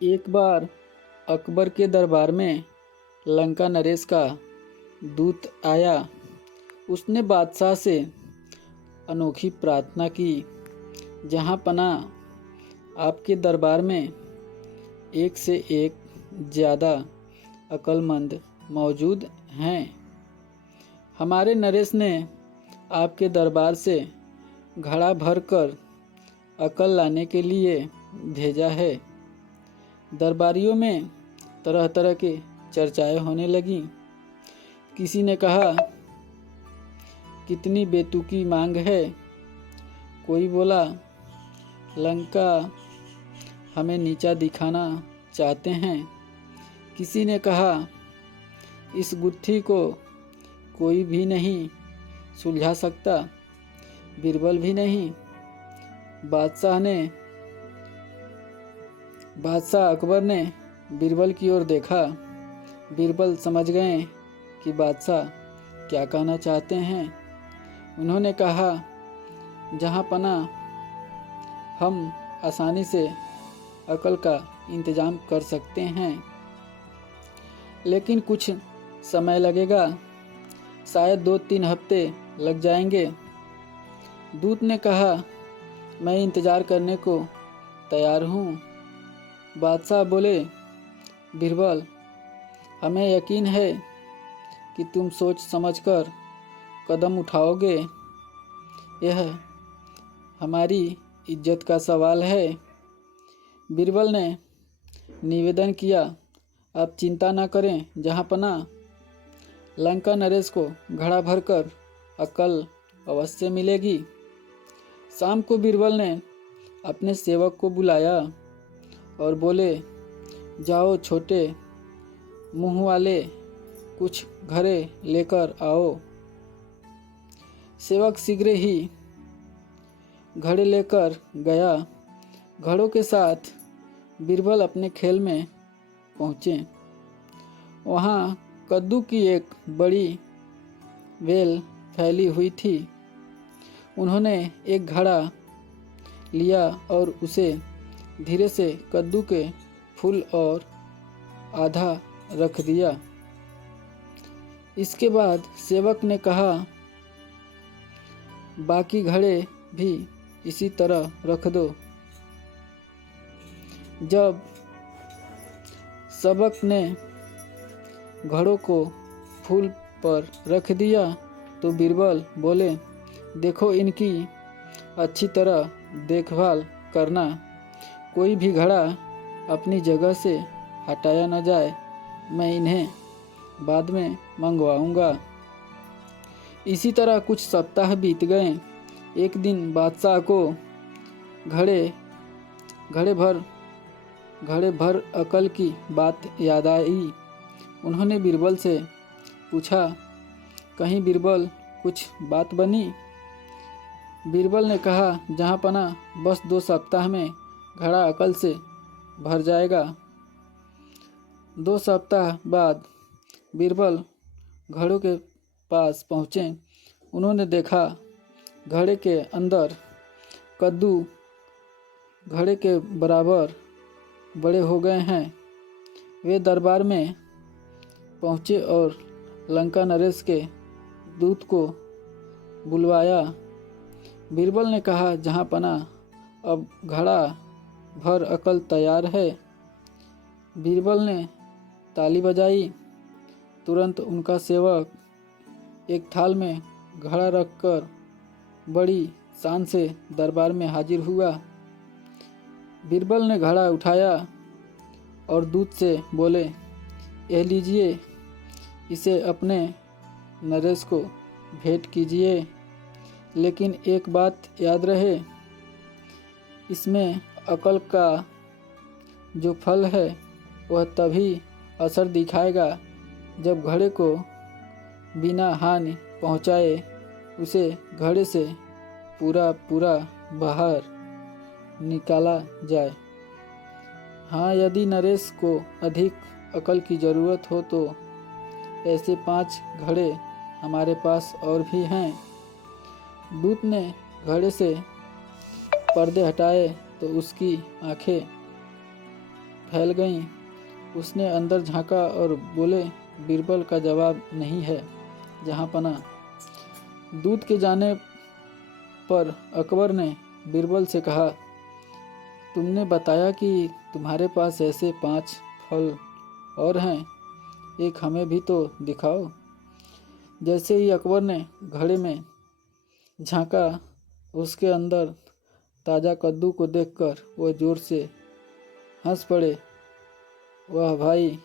एक बार अकबर के दरबार में लंका नरेश का दूत आया। उसने बादशाह से अनोखी प्रार्थना की, जहाँ पनाह आपके दरबार में एक से एक ज़्यादा अक्लमंद मौजूद हैं। हमारे नरेश ने आपके दरबार से घड़ा भर कर अकल लाने के लिए भेजा है। दरबारियों में तरह तरह की चर्चाएं होने लगी। किसी ने कहा, कितनी बेतुकी मांग है। कोई बोला, लंका हमें नीचा दिखाना चाहते हैं। किसी ने कहा, इस गुत्थी को कोई भी नहीं सुलझा सकता, बीरबल भी नहीं। बादशाह अकबर ने बीरबल की ओर देखा। बीरबल समझ गए कि बादशाह क्या कहना चाहते हैं। उन्होंने कहा, जहाँ पनाह हम आसानी से अकल का इंतजाम कर सकते हैं, लेकिन कुछ समय लगेगा, शायद 2-3 हफ्ते लग जाएंगे। दूत ने कहा, मैं इंतज़ार करने को तैयार हूँ। बादशाह बोले, बीरबल, हमें यकीन है कि तुम सोच समझकर कदम उठाओगे। यह हमारी इज्जत का सवाल है। बीरबल ने निवेदन किया, आप चिंता न करें जहाँ पनाह, लंका नरेश को घड़ा भरकर अकल अवश्य मिलेगी। शाम को बीरबल ने अपने सेवक को बुलाया और बोले, जाओ छोटे मुंह वाले, कुछ घड़े लेकर आओ। सेवक शीघ्र ही घड़े लेकर गया। घड़ों के साथ बीरबल अपने खेल में पहुँचे। वहाँ कद्दू की एक बड़ी वेल फैली हुई थी। उन्होंने एक घड़ा लिया और उसे धीरे से कद्दू के फूल और आधा रख दिया। इसके बाद सेवक ने कहा, बाकी घड़े भी इसी तरह रख दो। जब सेवक ने घड़ों को फूल पर रख दिया तो बीरबल बोले, देखो इनकी अच्छी तरह देखभाल करना, कोई भी घड़ा अपनी जगह से हटाया न जाए। मैं इन्हें बाद में मंगवाऊंगा। इसी तरह कुछ सप्ताह बीत गए। एक दिन बादशाह को घड़े भर अकल की बात याद आई। उन्होंने बीरबल से पूछा, कहीं बीरबल कुछ बात बनी? बीरबल ने कहा, जहाँ पनाह बस 2 सप्ताह में घड़ा अकल से भर जाएगा। 2 सप्ताह बाद बीरबल घड़ों के पास पहुँचे। उन्होंने देखा, घड़े के अंदर कद्दू घड़े के बराबर बड़े हो गए हैं। वे दरबार में पहुँचे और लंका नरेश के दूत को बुलवाया। बीरबल ने कहा, जहाँ पनाह अब घड़ा भर अकल तैयार है। बीरबल ने ताली बजाई। तुरंत उनका सेवक एक थाल में घड़ा रखकर बड़ी शान से दरबार में हाजिर हुआ। बीरबल ने घड़ा उठाया और दूत से बोले, यह लीजिए, इसे अपने नरेश को भेंट कीजिए, लेकिन एक बात याद रहे, इसमें अकल का जो फल है वह तभी असर दिखाएगा जब घड़े को बिना हानि पहुँचाए उसे घड़े से पूरा बाहर निकाला जाए। हाँ, यदि नरेश को अधिक अकल की ज़रूरत हो तो ऐसे 5 घड़े हमारे पास और भी हैं। दूत ने घड़े से पर्दे हटाए तो उसकी आंखें फैल गईं। उसने अंदर झांका और बोले, बीरबल का जवाब नहीं है जहाँपना। दूत के जाने पर अकबर ने बीरबल से कहा, तुमने बताया कि तुम्हारे पास ऐसे 5 फल और हैं, एक हमें भी तो दिखाओ। जैसे ही अकबर ने घड़े में झांका, उसके अंदर ताज़ा कद्दू को देखकर वह जोर से हंस पड़े। वाह भाई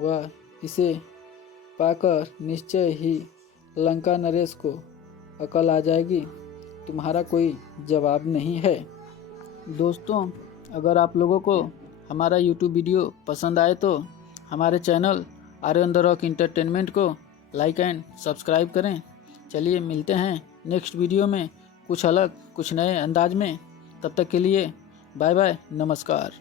वाह, इसे पाकर निश्चय ही लंका नरेश को अकल आ जाएगी, तुम्हारा कोई जवाब नहीं है। दोस्तों, अगर आप लोगों को हमारा YouTube वीडियो पसंद आए तो हमारे channel Aryan the rock entertainment को लाइक एंड सब्सक्राइब करें। चलिए मिलते हैं नेक्स्ट वीडियो में कुछ अलग कुछ नए अंदाज में। तब तक के लिए बाय बाय, नमस्कार।